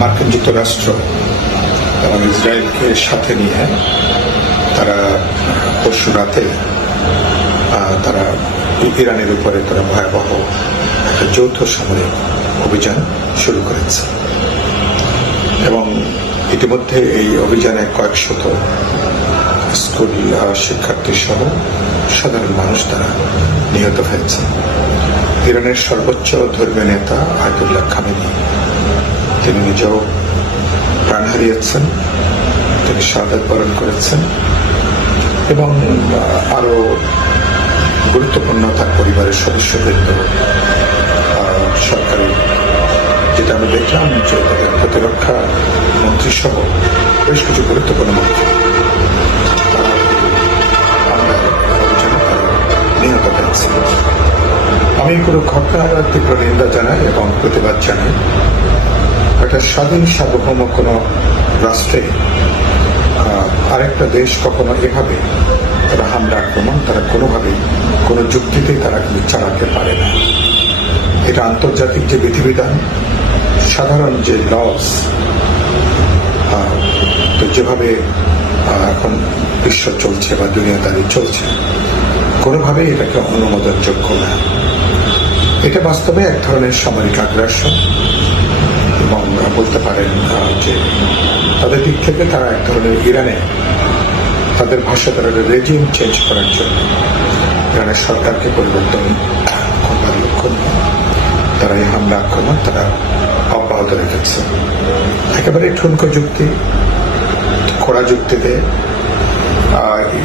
মার্কিন যুক্তরাষ্ট্র এবং ইসরায়েলকে সাথে নিয়ে তারা পরশু রাতে তারা ইরানের উপরে তারা ভয়াবহ একটা যৌথ সামরিক অভিযান শুরু করেছে এবং ইতিমধ্যে এই অভিযানে কয়েকশত স্কুল শিক্ষার্থী সহ সাধারণ মানুষ তারা নিহত হয়েছে। ইরানের সর্বোচ্চ ধর্মীয় নেতা আয়াতুল্লাহ খামেনি তিনি নিজেও প্রাণ হারিয়েছেন, তিনি শাহাদাত বরণ করেছেন এবং আরো গুরুত্বপূর্ণ তার পরিবারের সদস্যবৃন্দ সরকারি যেটা আমি দেখলাম যে প্রতিরক্ষা মন্ত্রী সহ বেশ কিছু গুরুত্বপূর্ণ মন্ত্রী নিহত হয়েছে। আমি পুরো ঘটনার তীব্র নিন্দা জানাই এবং প্রতিবাদ জানাই। একটা স্বাধীন সার্বভৌম কোন রাষ্ট্রে আরেকটা দেশ কখনো এভাবে তারা হামলা আক্রমণ তারা কোনোভাবেই কোনো যুক্তিতে তারা কিন্তু চালাতে পারে না। এটা আন্তর্জাতিক যে বিধিবিধান, সাধারণ যে লস, তো যেভাবে এখন বিশ্ব চলছে বা দুনিয়াদারি চলছে, কোনোভাবেই এটাকে অনুমোদনযোগ্য না। এটা বাস্তবে এক ধরনের সামরিক আগ্রাসন এবং বলতে পারেন যে তাদের দিক থেকে তারা এক ধরনের ইরানে তাদের ভাষা তারা রেজিম চেঞ্জ করার জন্য ইরানের সরকারকে পরিবর্তন করবার লক্ষ্য নিয়ে তারা এই হামলা আক্রমণ তারা অব্যাহত রেখেছে। একেবারে ঠুনকো যুক্তি, খোড়া যুক্তিতে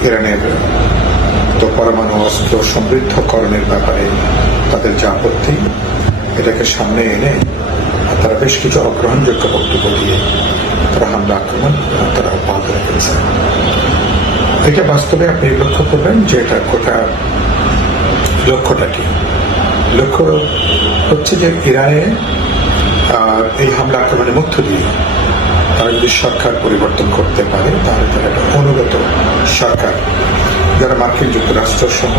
ইরানের তো পরমাণু অস্ত্র সমৃদ্ধকরণের ব্যাপারে তাদের যে আপত্তি, এটাকে সামনে এনে তারা বেশ কিছু অগ্রহণযোগ্য বক্তব্য দিয়ে তারা হামলা আক্রমণ তারা অব্যাহত রেখেছে। এটা বাস্তবে আপনি লক্ষ্য করবেন যে এটা গোটা লক্ষ্যটা কি? লক্ষ্য হচ্ছে যে ইরানে এই হামলা আক্রমণের মধ্য দিয়ে তারা যদি সরকার পরিবর্তন করতে পারে তাহলে তারা একটা অনুগত সরকার, যারা মার্কিন যুক্তরাষ্ট্র সহ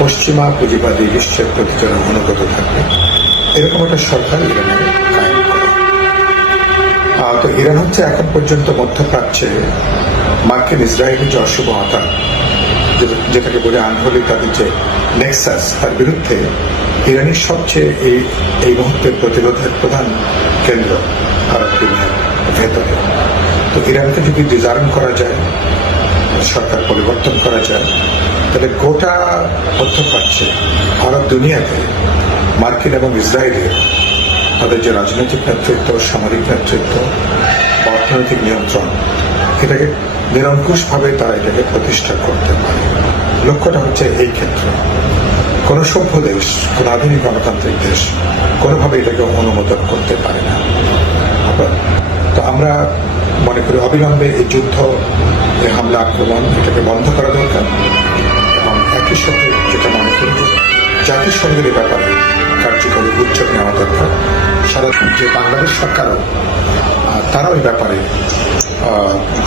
পশ্চিমা পুঁজিবাদী বিশ্বের প্রতি যারা অনুগত থাকবে, এরকম একটা সরকার ইরানে কায়েম করে। তো ইরান হচ্ছে এখন পর্যন্ত মধ্যপ্রাচ্যে মার্কিন ইসরায়েলি যে অশুভ আঘাত, যেটাকে বলে আনহলি তাদের যে নেক্সাস, তার বিরুদ্ধে ইরানের সবচেয়ে এই মুহূর্তের প্রতিরোধের প্রধান কেন্দ্র আরব দুনিয়ার ভেতরে। তো ইরানকে যদি ডিজার্ম করা যায়, সরকার পরিবর্তন করা যায়, তাহলে গোটা মধ্যপ্রাচ্যে আরব দুনিয়াতে মার্কিন এবং ইসরায়েলের তাদের যে রাজনৈতিক নেতৃত্ব, সামরিক নেতৃত্ব, অর্থনৈতিক নিয়ন্ত্রণ, এটাকে নিরঙ্কুশভাবে তারা এটাকে প্রতিষ্ঠা করতে পারে। লক্ষ্যটা হচ্ছে এই ক্ষেত্রে কোন সভ্য দেশ, কোন আধুনিক গণতান্ত্রিক দেশ কোনোভাবে এটাকে অনুমোদন করতে পারে না। তো আমরা মনে করি অবিলম্বে এই যুদ্ধ, এই হামলা আক্রমণ এটাকে বন্ধ করা দরকার এবং একই সাথে যেটা মনে করি যে জাতিসংঘের এ ব্যাপারে কার্যকরী উদ্যোগ নেওয়া দরকার। সারা যে বাংলাদেশ সরকারও তারাও এই ব্যাপারে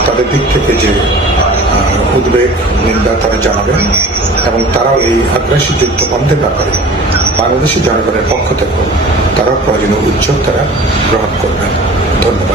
তাদের দিক থেকে যে উদ্বেগ নিন্দা তারা জানাবেন এবং তারাও এই আগ্রাসী যুদ্ধ বন্ধের ব্যাপারে বাংলাদেশের জনগণের পক্ষ থেকে তারাও প্রয়োজনীয় উদ্যোগ তারা গ্রহণ করবেন। ধন্যবাদ।